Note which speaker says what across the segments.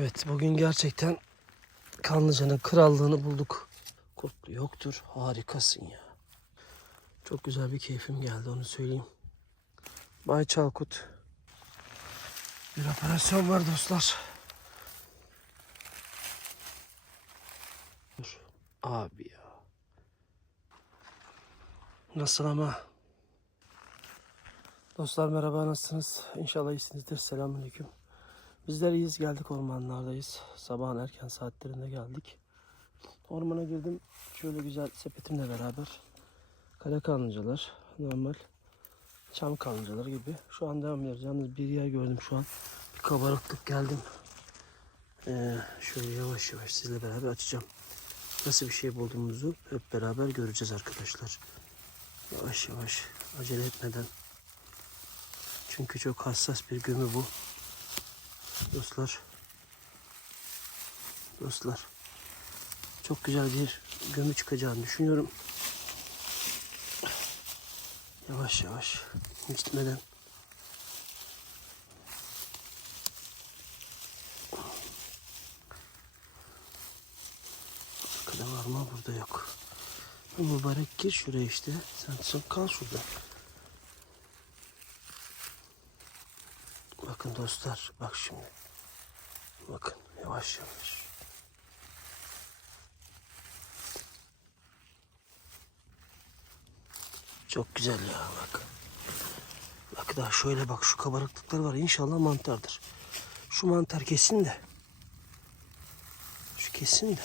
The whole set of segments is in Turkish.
Speaker 1: Evet bugün gerçekten Kanlıca'nın krallığını bulduk. Kurtlu yoktur. Harikasın ya. Çok güzel bir keyfim geldi onu söyleyeyim. Bay Çalkut. Bir operasyon var dostlar. Dur. Abi ya. Nasıl ama? Dostlar merhaba nasılsınız? İnşallah iyisinizdir. Selamünaleyküm. Bizler iyiyiz geldik ormanlardayız. Sabahın erken saatlerinde geldik. Ormana girdim. Şöyle güzel sepetimle beraber. Kale kanlıcalar. Normal. Çam kanlıcaları gibi. Şu an devam ediyoruz. Yalnız bir yer gördüm şu an. Bir kabarıklık geldim. Ee, şöyle yavaş yavaş sizle beraber açacağım. Nasıl bir şey bulduğumuzu hep beraber göreceğiz arkadaşlar. Yavaş yavaş acele etmeden. Çünkü çok hassas bir gömü bu. Dostlar. Dostlar. Çok güzel bir gömü çıkacağını düşünüyorum. Yavaş yavaş gitmeden. Arkada var mı? Burada yok. Mübarek gir şuraya işte. Sen, sen kal şurada. Bakın dostlar. Bak şimdi. Bakın yavaş yavaş. Çok güzel ya bak. Bak daha şöyle bak şu kabarıklıklar var. İnşallah mantardır. Şu mantar kesin de. Şu kesin de.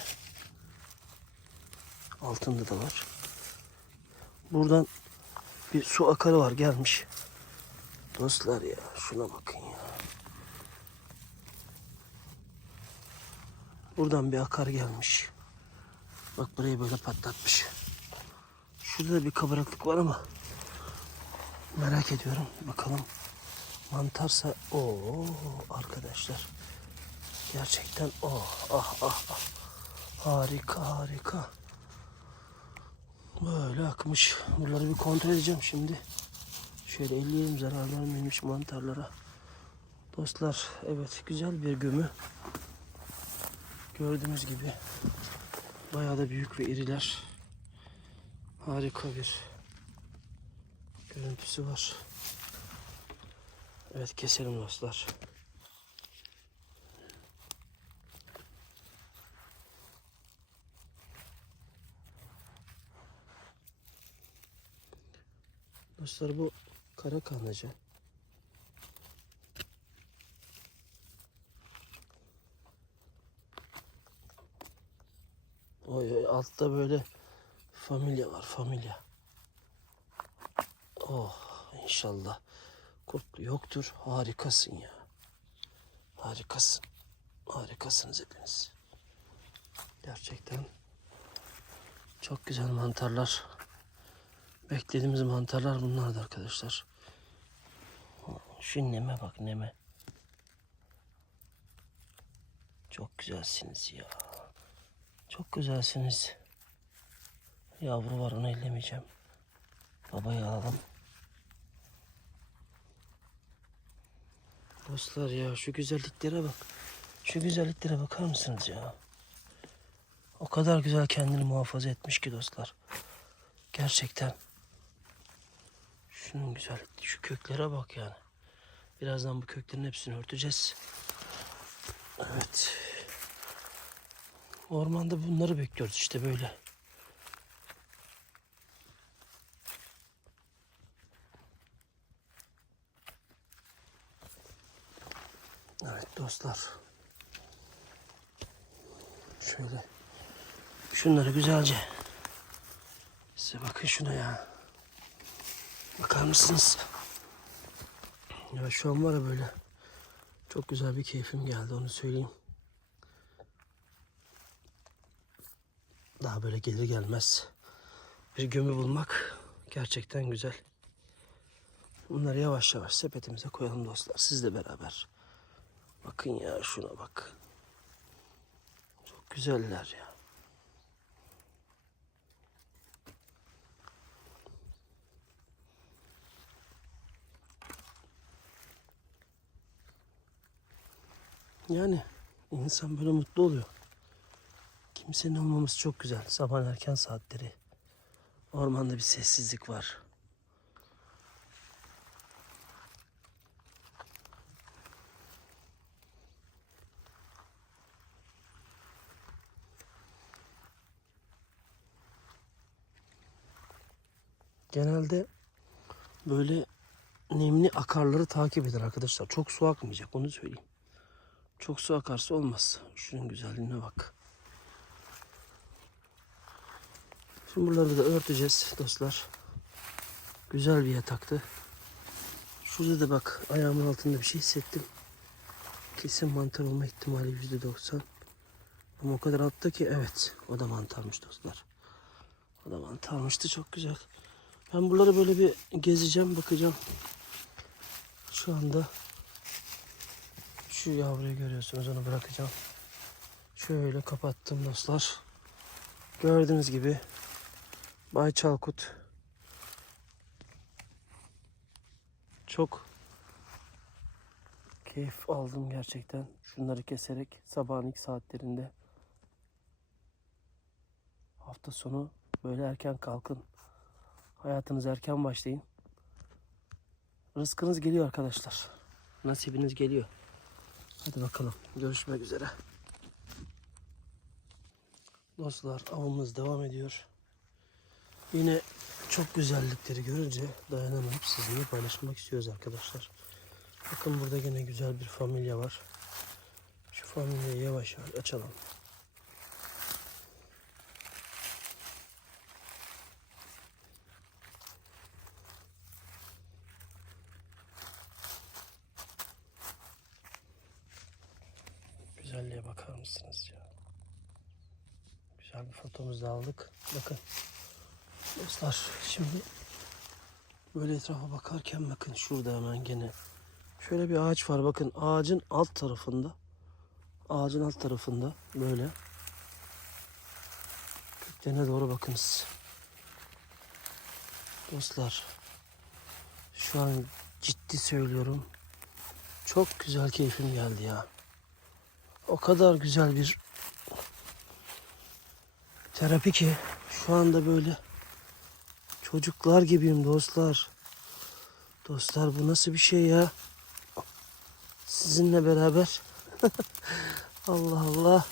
Speaker 1: Altında da var. Buradan bir su akarı var gelmiş. Dostlar ya şuna bakın ya. Buradan bir akar gelmiş. Bak burayı böyle patlatmış. Şurada da bir kabarıklık var ama merak ediyorum. Bakalım mantarsa o arkadaşlar. Gerçekten oh ah ah ah. Harika harika. Böyle akmış. Bunları bir kontrol edeceğim şimdi. Şöyle elleyelim zarar vermemiş mantarlara. Dostlar evet güzel bir gömü. Gördüğünüz gibi bayağı da büyük ve iriler. Harika bir görüntüsü var. Evet keselim dostlar. Dostlar bu kara kanlıca. Oy, oy, altta böyle familya var familya. Oh inşallah kurtlu yoktur. Harikasın ya. Harikasın. Harikasınız hepiniz. Gerçekten çok güzel mantarlar. Beklediğimiz mantarlar bunlardı arkadaşlar. Şu neme bak neme. Çok güzelsiniz ya. Çok güzelsiniz. Yavru var onu ellemeyeceğim. Babayı alalım. Dostlar ya şu güzelliklere bak. Şu güzelliklere bakar mısınız ya? O kadar güzel kendini muhafaza etmiş ki dostlar. Gerçekten. Şunun güzel, şu köklere bak yani. Birazdan bu köklerin hepsini örteceğiz. Evet. Ormanda bunları bekliyoruz işte böyle. Evet dostlar. Şöyle şunları güzelce size bakın şuna ya. Bakar mısınız? Ya şu an var ya böyle çok güzel bir keyfim geldi onu söyleyeyim. Daha böyle gelir gelmez bir gömü bulmak gerçekten güzel. Bunları yavaş yavaş sepetimize koyalım dostlar sizle beraber. Bakın ya şuna bak. Çok güzeller ya. Yani İnsan böyle mutlu oluyor. Kimsenin olmaması çok güzel. Sabah erken saatleri. Ormanda bir sessizlik var. Genelde böyle nemli akarları takip eder arkadaşlar. Çok su akmayacak onu söyleyeyim. Çok su akarsa olmaz. Şunun güzelliğine bak. Şimdi buraları da örteceğiz dostlar. Güzel bir yataktı. Şurada da bak ayağımın altında bir şey hissettim. Kesin mantar olma ihtimali yüzde doksan. Ama o kadar altta ki evet o da mantarmış dostlar. O da mantarmıştı çok güzel. Ben buraları böyle bir gezeceğim bakacağım. Şu anda şu yavruyu görüyorsunuz onu bırakacağım. Şöyle kapattım dostlar. Gördüğünüz gibi Bay Çalkut çok keyif aldım gerçekten. Şunları keserek sabahın ilk saatlerinde hafta sonu böyle erken kalkın. Hayatınız erken başlayın. Rızkınız geliyor arkadaşlar. Nasibiniz geliyor. Hadi bakalım. Görüşmek üzere. Dostlar avımız devam ediyor. Yine çok güzellikleri görünce dayanamayıp sizinle paylaşmak istiyoruz arkadaşlar. Bakın burada yine güzel bir familya var. Şu familyayı yavaş yavaş açalım. Güzelliğe bakar mısınız ya? Güzel bir fotomuzu da aldık. Bakın. Dostlar şimdi böyle etrafa bakarken bakın şurada hemen gene. Şöyle bir ağaç var bakın ağacın alt tarafında. Ağacın alt tarafında böyle. Köklerine doğru bakınız dostlar şu an ciddi söylüyorum. Çok güzel keyfim geldi ya. O kadar güzel bir terapi ki şu anda böyle çocuklar gibiyim dostlar. Dostlar bu nasıl bir şey ya? Sizinle beraber. Allah Allah.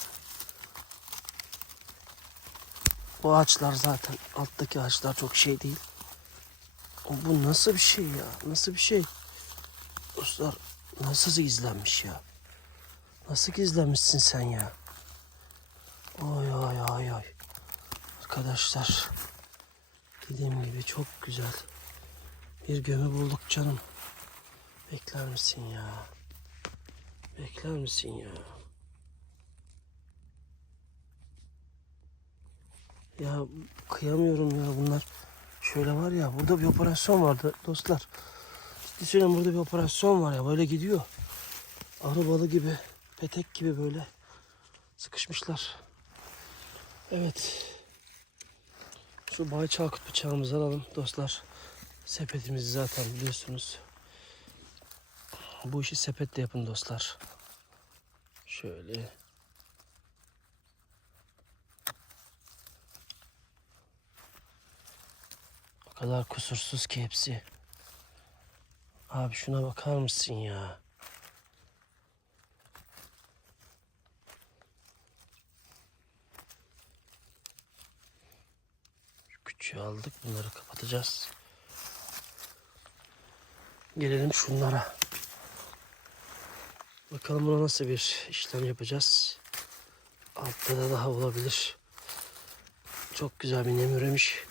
Speaker 1: Bu ağaçlar zaten alttaki ağaçlar çok şey değil. O Bu nasıl bir şey ya? Nasıl bir şey? Dostlar nasıl gizlenmiş ya? Nasıl gizlenmişsin sen ya? Ay ay ay ay. Arkadaşlar dediğim gibi çok güzel bir gömü bulduk canım. Bekler misin ya? Bekler misin ya? Ya kıyamıyorum ya bunlar. Şöyle var ya burada bir operasyon vardı dostlar. Ciddi söylüyorum burada bir operasyon var ya böyle gidiyor. Arı balı gibi, petek gibi böyle sıkışmışlar. Evet. Şu Bay Çalkut bıçağımızı alalım dostlar. Sepetimizi zaten biliyorsunuz. Bu işi sepetle yapın dostlar. Şöyle. O kadar kusursuz ki hepsi. Abi şuna bakar mısın ya? Şu küçüğü aldık. Bunları kapatacağız. Gelelim şunlara. Bakalım buna nasıl bir işlem yapacağız. Altta da daha olabilir. Çok güzel bir nem üremiş.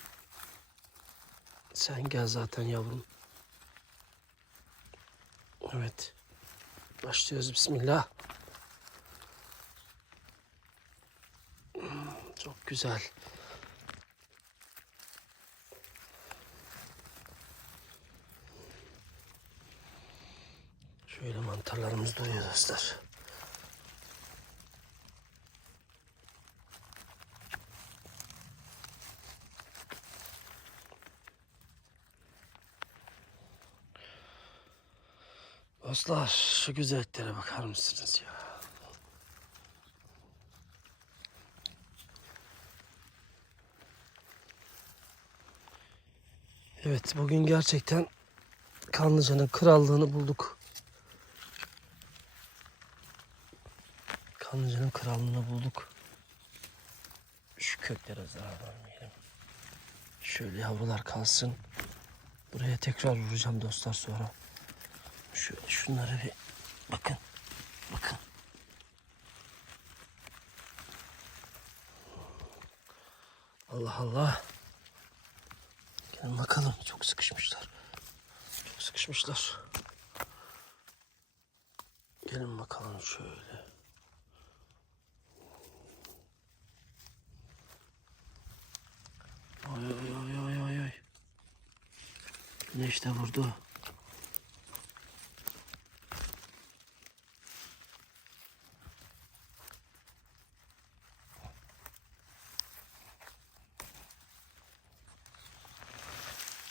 Speaker 1: Sen gel zaten yavrum. Evet. Başlıyoruz. Bismillah. Hmm, Çok güzel. Şöyle mantarlarımız duruyor dostlar. Dostlar şu güzelliklere bakar mısınız ya? Evet bugün gerçekten Kanlıca'nın krallığını bulduk. Kanlıca'nın krallığını bulduk. Şu köklere zarar vermeyelim. Şöyle yavrular kalsın. Buraya tekrar vuracağım dostlar sonra. Şöyle şunları bir bakın. Bakın. Allah Allah. Gelin bakalım. Çok sıkışmışlar. Çok sıkışmışlar. Gelin bakalım şöyle. Ay ay ay ay ay. Güneş de vurdu.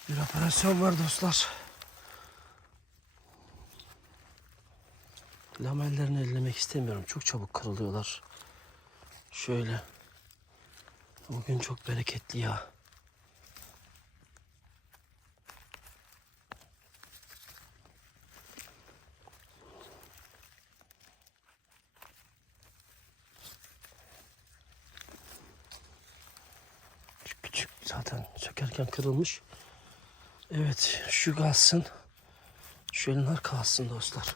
Speaker 1: Bir operasyon var dostlar. Lamellerini ellemek istemiyorum. Çok çabuk kırılıyorlar. Şöyle. Bugün çok bereketli ya. Küçük küçük zaten çekerken kırılmış. Evet şu kalsın. Şunlar kalsın dostlar.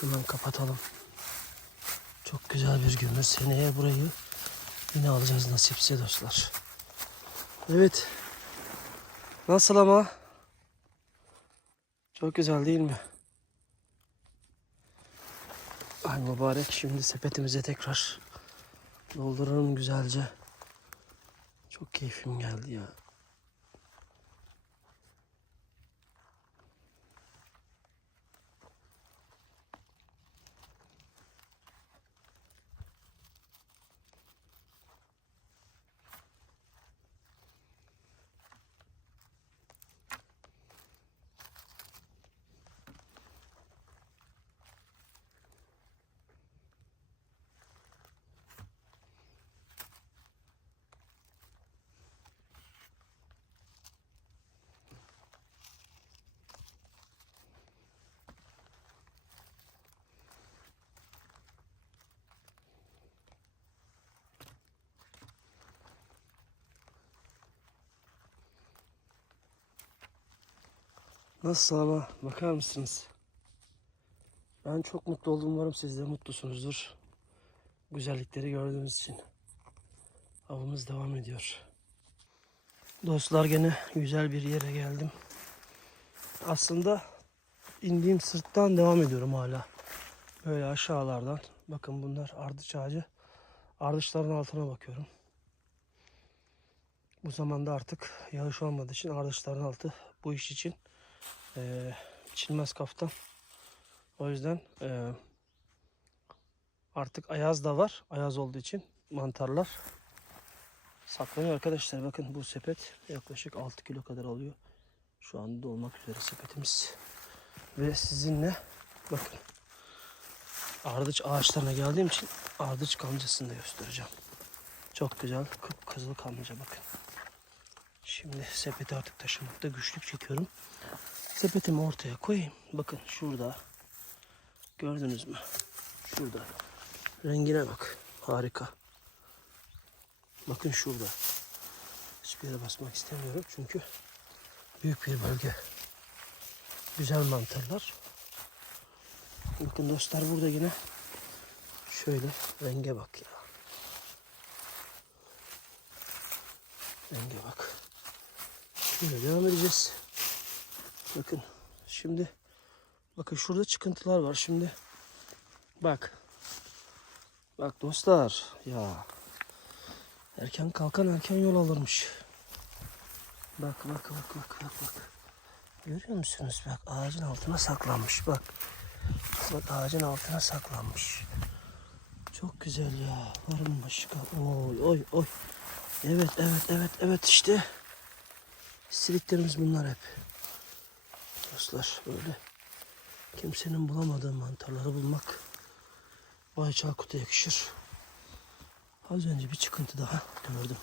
Speaker 1: Hemen kapatalım. Çok güzel bir gündür. Seneye burayı yine alacağız nasipse dostlar. Evet. Nasıl ama? Çok güzel değil mi? Ay mübarek şimdi sepetimize tekrar dolduralım güzelce. Çok keyfim geldi ya. Nasıl ama bakar mısınız? Ben çok mutlu oldum. Umarım siz de mutlusunuzdur. Güzellikleri gördüğünüz için. Avımız devam ediyor. Dostlar gene güzel bir yere geldim. Aslında indiğim sırttan devam ediyorum hala. Böyle aşağılardan. Bakın bunlar ardıç ağacı. Ardıçların altına bakıyorum. Bu zamanda artık yağış olmadığı için ardıçların altı bu iş için e, biçilmez kaftan. O yüzden e, artık ayaz da var. Ayaz olduğu için mantarlar saklanıyor arkadaşlar. Bakın bu sepet yaklaşık 6 kilo kadar alıyor. Şu anda olmak üzere sepetimiz. Ve sizinle bakın ardıç ağaçlarına geldiğim için ardıç kamcasını da göstereceğim. Çok güzel kıpkızıl kamca bakın. Şimdi sepeti artık taşımakta güçlük çekiyorum. Sepetimi ortaya koyayım. Bakın şurada. Gördünüz mü? Şurada. Rengine bak. Harika. Bakın şurada. Hiçbir yere basmak istemiyorum çünkü büyük bir bölge. Güzel mantarlar. Bakın dostlar burada yine şöyle renge bak ya. Renge bak. Şöyle devam edeceğiz. Bakın şimdi bakın şurada çıkıntılar var şimdi. Bak. Bak dostlar ya. Erken kalkan erken yol alırmış. Bak bak bak bak bak bak. Görüyor musunuz? Bak ağacın altına saklanmış bak. Bak ağacın altına saklanmış. Çok güzel ya. Var mı başka? Oy oy oy. Evet evet evet evet işte. İstediklerimiz bunlar hep. Dostlar böyle kimsenin bulamadığı mantarları bulmak Vay Çakut'a yakışır. Az önce bir çıkıntı daha gördüm.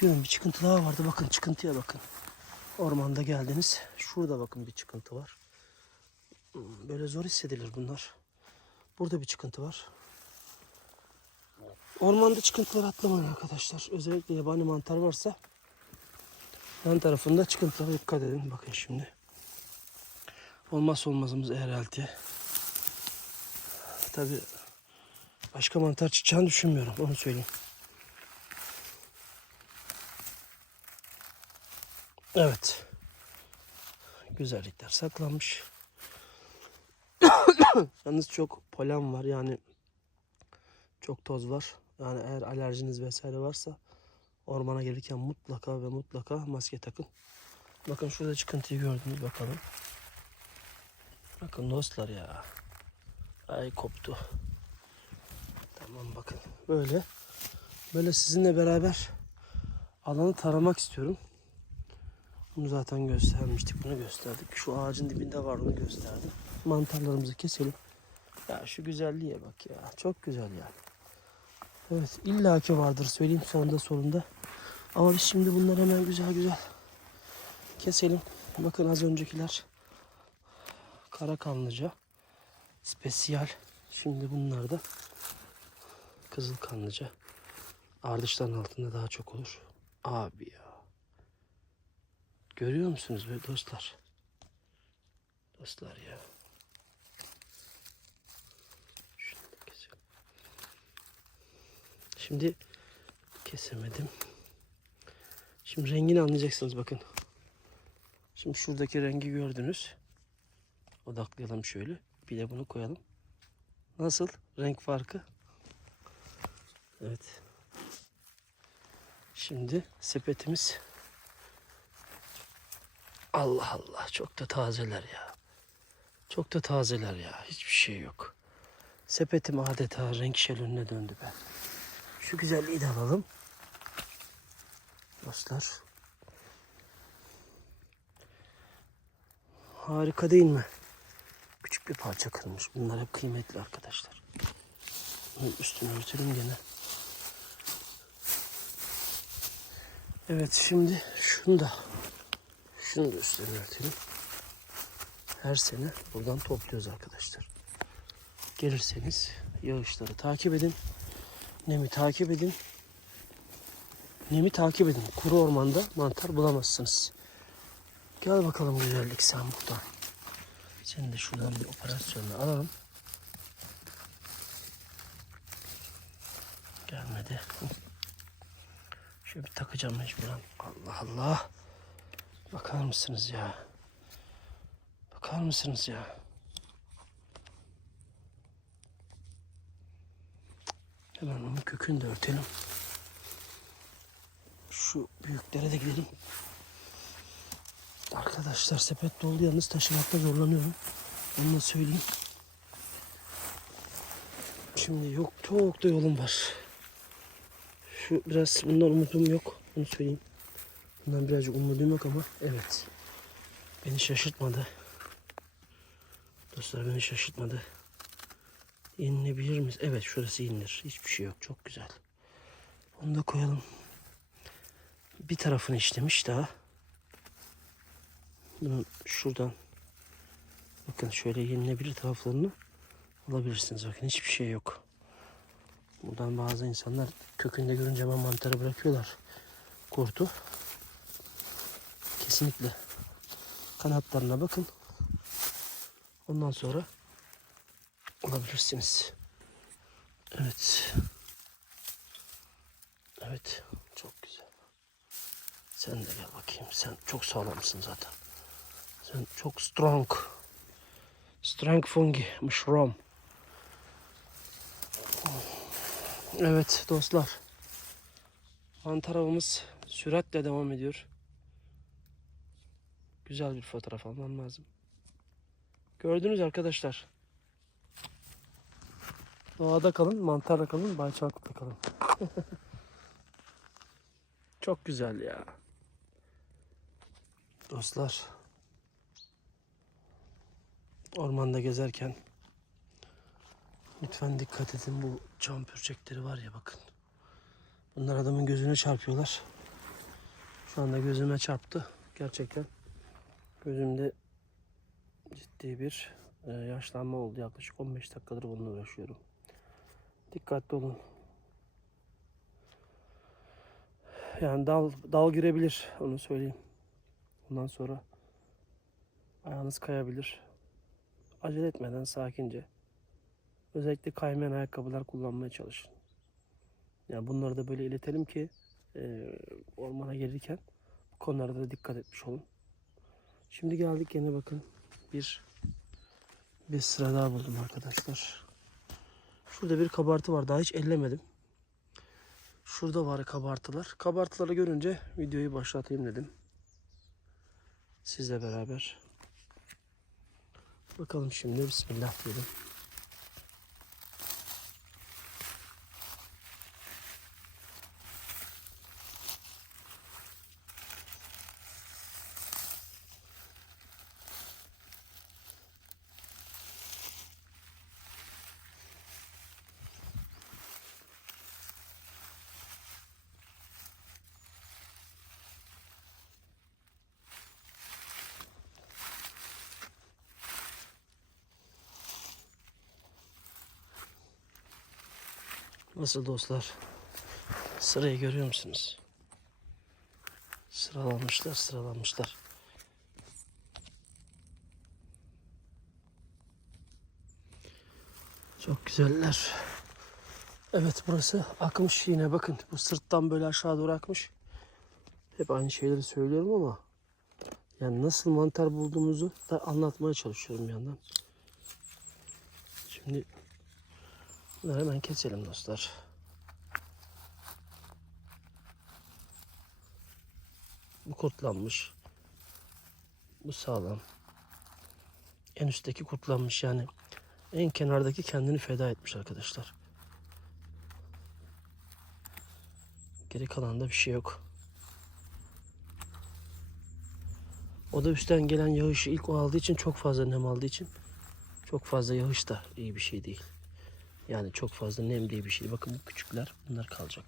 Speaker 1: Diyorum bir çıkıntı daha vardı. Bakın çıkıntıya bakın. Ormanda geldiniz. Şurada bakın bir çıkıntı var. Böyle zor hissedilir bunlar. Burada bir çıkıntı var. Ormanda çıkıntıları atlamayın arkadaşlar. Özellikle yabani mantar varsa yan tarafında çıkıntılara dikkat edin. Bakın şimdi. Olmazsa olmazımız herhalde. Tabi başka mantar çıkacağını düşünmüyorum. Onu söyleyeyim. Evet. Güzellikler saklanmış. Yalnız çok polen var yani çok toz var. Yani eğer alerjiniz vesaire varsa ormana gelirken mutlaka ve mutlaka maske takın. Bakın şurada çıkıntıyı gördünüz bakalım. Bakın dostlar ya. Ay koptu. Tamam bakın. Böyle. Böyle sizinle beraber alanı taramak istiyorum. Bunu zaten göstermiştik. Bunu gösterdik. Şu ağacın dibinde var onu gösterdim. Mantarlarımızı keselim. Ya şu güzelliğe bak ya. Çok güzel yani. Evet illaki vardır söyleyeyim sonunda sonunda. Ama biz şimdi bunları hemen güzel güzel keselim. Bakın az öncekiler kara kanlıca. Spesiyal. Şimdi bunlar da kızıl kanlıca. Ardışların altında daha çok olur. Abi ya. Görüyor musunuz be dostlar? Dostlar ya. Şimdi kesemedim. Şimdi rengini anlayacaksınız bakın. Şimdi şuradaki rengi gördünüz. Odaklayalım şöyle. Bir de bunu koyalım. Nasıl? Renk farkı. Evet. Şimdi sepetimiz Allah Allah çok da tazeler ya. Çok da tazeler ya. Hiçbir şey yok. Sepetim adeta renk şölününe döndü be. Şu güzelliği de alalım. Dostlar. Harika değil mi? Küçük bir parça kırılmış. Bunlar hep kıymetli arkadaşlar. Bunun üstünü örtelim gene. Evet şimdi şunu da şunu da üstüne örtelim. Her sene buradan topluyoruz arkadaşlar. Gelirseniz yağışları takip edin. Nemi takip edin. Nemi takip edin. Kuru ormanda mantar bulamazsınız. Gel bakalım güzellik sen buradan. Seni de şuradan bir operasyonla alalım. Gelmedi. Şöyle bir takacağım mecburen. Allah Allah. Bakar mısınız ya? Bakar mısınız ya? Hemen onun kökünü de örtelim. Şu büyüklere de gidelim. Arkadaşlar sepet doldu yalnız taşımakta zorlanıyorum. Onu da söyleyeyim. Şimdi yok çok da yolum var. Şu biraz bundan umudum yok. Onu söyleyeyim. Bundan birazcık umudum yok ama evet. Beni şaşırtmadı. Dostlar beni şaşırtmadı. İnilebilir miyiz? Evet şurası inilir. Hiçbir şey yok. Çok güzel. Onu da koyalım. Bir tarafını işlemiş daha. Bunu şuradan bakın şöyle yenilebilir taraflarını alabilirsiniz. Bakın hiçbir şey yok. Buradan bazı insanlar kökünde görünce hemen mantarı bırakıyorlar. Kurtu. Kesinlikle kanatlarına bakın. Ondan sonra alabilirsiniz. Evet. Evet. Çok güzel. Sen de gel bakayım. Sen çok sağlamsın zaten. Sen çok strong. Strong fungi mushroom. Evet dostlar. Mantar avımız süratle devam ediyor. Güzel bir fotoğraf almam lazım. Gördünüz arkadaşlar. Doğada kalın, mantarla kalın, bayçalıkta kalın. Çok güzel ya. Dostlar. Ormanda gezerken lütfen dikkat edin bu çam pürçekleri var ya bakın. Bunlar adamın gözüne çarpıyorlar. Şu anda gözüme çarptı. Gerçekten gözümde ciddi bir e, yaşlanma oldu. Yaklaşık 15 dakikadır bununla uğraşıyorum. Dikkatli olun. Yani dal dal girebilir onu söyleyeyim. Ondan sonra ayağınız kayabilir. Acele etmeden sakince özellikle kaymayan ayakkabılar kullanmaya çalışın. Yani bunları da böyle iletelim ki e, ormana gelirken bu konularda da dikkat etmiş olun. Şimdi geldik yine bakın bir bir sıra daha buldum arkadaşlar. Şurada bir kabartı var. Daha hiç ellemedim. Şurada var kabartılar. Kabartıları görünce videoyu başlatayım dedim. Sizle beraber. Bakalım şimdi Bismillah diyelim. Nasıl dostlar? Sırayı görüyor musunuz? Sıralanmışlar, sıralanmışlar. Çok güzeller. Evet burası akmış yine bakın. Bu sırttan böyle aşağı doğru akmış. Hep aynı şeyleri söylüyorum ama yani nasıl mantar bulduğumuzu da anlatmaya çalışıyorum bir yandan. Şimdi bunları hemen keselim dostlar. Bu kurtlanmış. Bu sağlam. En üstteki kurtlanmış yani. En kenardaki kendini feda etmiş arkadaşlar. Geri kalanında bir şey yok. O da üstten gelen yağışı ilk o aldığı için çok fazla nem aldığı için çok fazla yağış da iyi bir şey değil. Yani çok fazla nem diye bir şey. Bakın bu küçükler bunlar kalacak.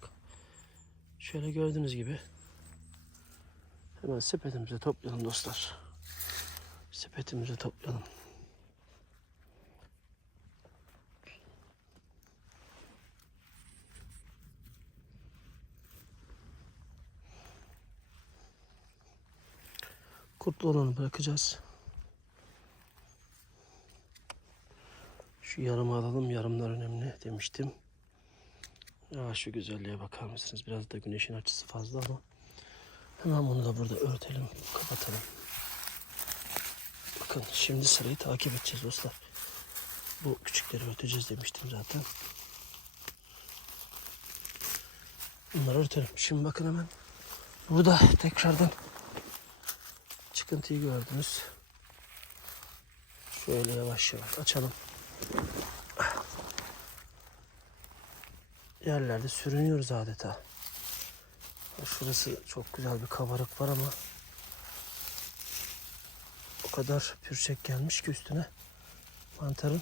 Speaker 1: Şöyle gördüğünüz gibi hemen sepetimize toplayalım dostlar. Sepetimize toplayalım. Kurtlu olanı bırakacağız. Şu yarımı alalım. Yarımlar önemli demiştim. Ya şu güzelliğe bakar mısınız? Biraz da güneşin açısı fazla ama hemen bunu da burada örtelim, kapatalım. Bakın şimdi sırayı takip edeceğiz dostlar. Bu küçükleri örteceğiz demiştim zaten. Bunları örtelim. Şimdi bakın hemen. Burada tekrardan çıkıntıyı gördünüz. Şöyle yavaş yavaş açalım. Yerlerde sürünüyoruz adeta. Şurası çok güzel bir kabarık var ama o kadar pürçek gelmiş ki üstüne mantarın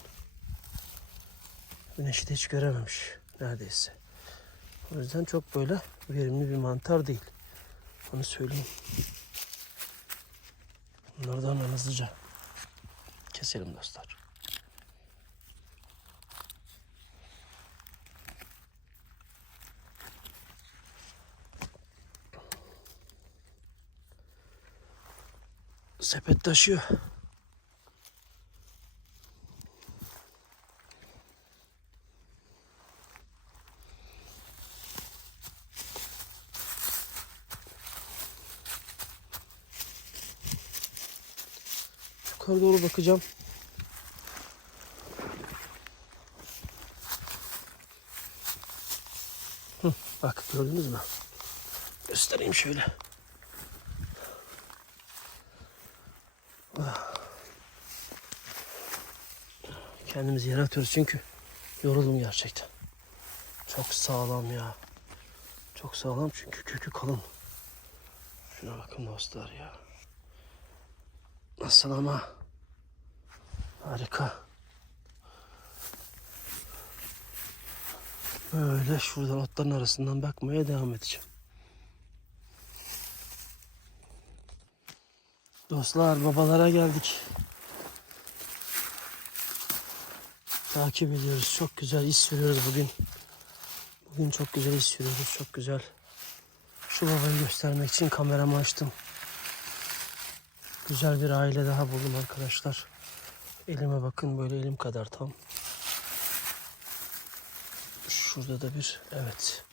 Speaker 1: güneşi de hiç görememiş neredeyse. O yüzden çok böyle verimli bir mantar değil. Onu söyleyeyim. Bunları da hemen hızlıca keselim dostlar. Sepet taşıyor. Yukarı doğru bakacağım. Hı, bak gördünüz mü? Göstereyim şöyle. Kendimizi yere atıyoruz çünkü yoruldum gerçekten. Çok sağlam ya. Çok sağlam çünkü kökü kalın. Şuna bakın dostlar ya. Nasıl ama? Harika. Böyle şuradan otların arasından bakmaya devam edeceğim. Dostlar babalara geldik. Takip ediyoruz. Çok güzel iş sürüyoruz bugün. Bugün çok güzel iş sürüyoruz. Çok güzel. Şu babayı göstermek için kameramı açtım. Güzel bir aile daha buldum arkadaşlar. Elime bakın böyle elim kadar tam. Şurada da bir evet.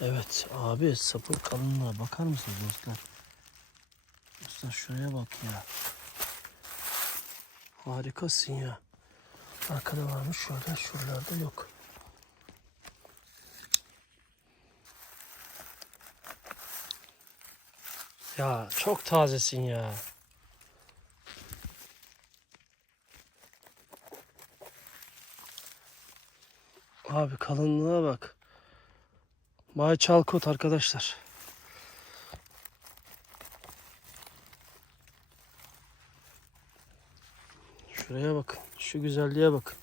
Speaker 1: Evet abi sapın kalınlığa bakar mısınız dostlar? Dostlar şuraya bak ya. Harikasın ya. Arkada varmış şöyle şuralarda yok. Ya çok tazesin ya. Abi kalınlığa bak. Bay Çalkot arkadaşlar. Şuraya bakın. Şu güzelliğe bakın.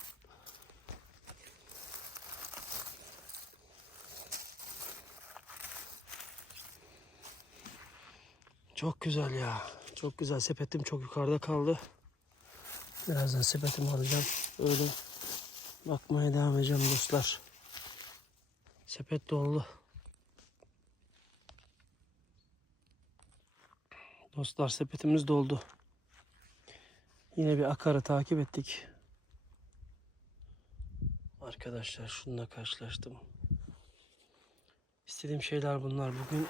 Speaker 1: Çok güzel ya. Çok güzel. Sepetim çok yukarıda kaldı. Birazdan sepetimi alacağım. Öyle bakmaya devam edeceğim dostlar. Sepet doldu. Dostlar sepetimiz doldu. Yine bir akarı takip ettik. Arkadaşlar şununla karşılaştım. İstediğim şeyler bunlar. Bugün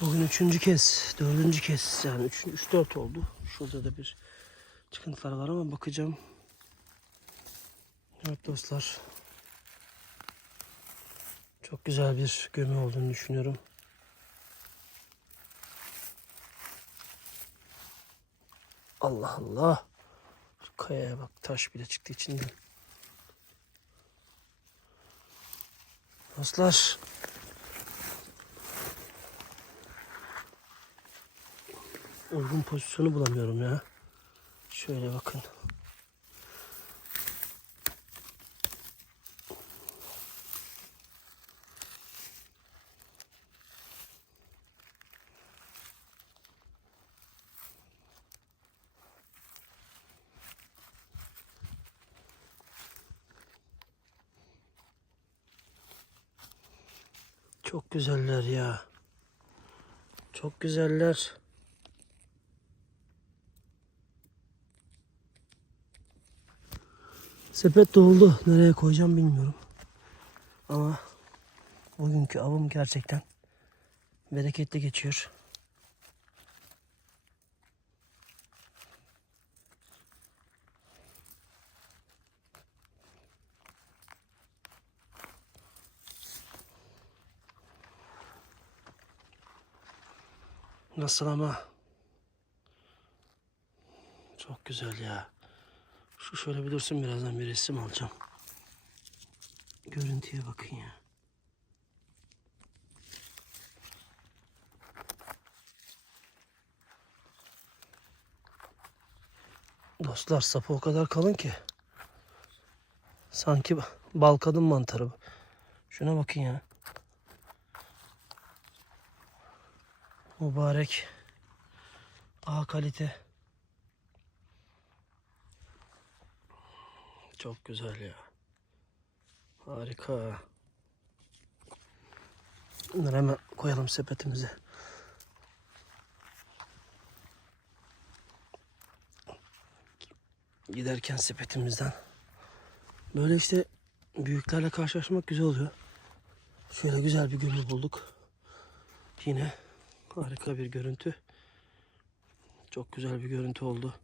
Speaker 1: bugün üçüncü kez, dördüncü kez yani üç, üç dört oldu. Şurada da bir çıkıntılar var ama bakacağım. Evet dostlar. Çok güzel bir gömü olduğunu düşünüyorum. Allah Allah. Şu Kayaya bak taş bile çıktı içinden. Dostlar. Uygun pozisyonu bulamıyorum ya. Şöyle bakın. Çok güzeller ya. Çok güzeller. Sepet doldu. Nereye koyacağım bilmiyorum. Ama bugünkü avım gerçekten bereketli geçiyor. Nasıl ama? Çok güzel ya. Şu şöyle bir dursun birazdan bir resim alacağım. Görüntüye bakın ya. Dostlar sapı o kadar kalın ki. Sanki bal kadın mantarı. Şuna bakın ya. Mübarek. A kalite. Çok güzel ya. Harika. Bunları hemen koyalım sepetimize. Giderken sepetimizden. Böyle işte büyüklerle karşılaşmak güzel oluyor. Şöyle güzel bir gömü bulduk. Yine harika bir görüntü. Çok güzel bir görüntü oldu.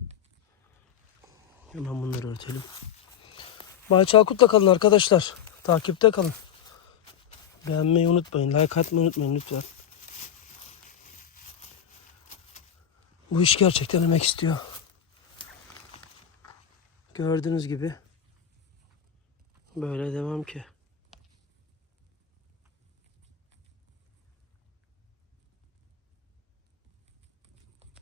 Speaker 1: Hemen bunları örtelim. Bay Çalkut'la kalın arkadaşlar. Takipte kalın. Beğenmeyi unutmayın. Like atmayı unutmayın lütfen. Bu iş gerçekten emek istiyor. Gördüğünüz gibi böyle devam ki.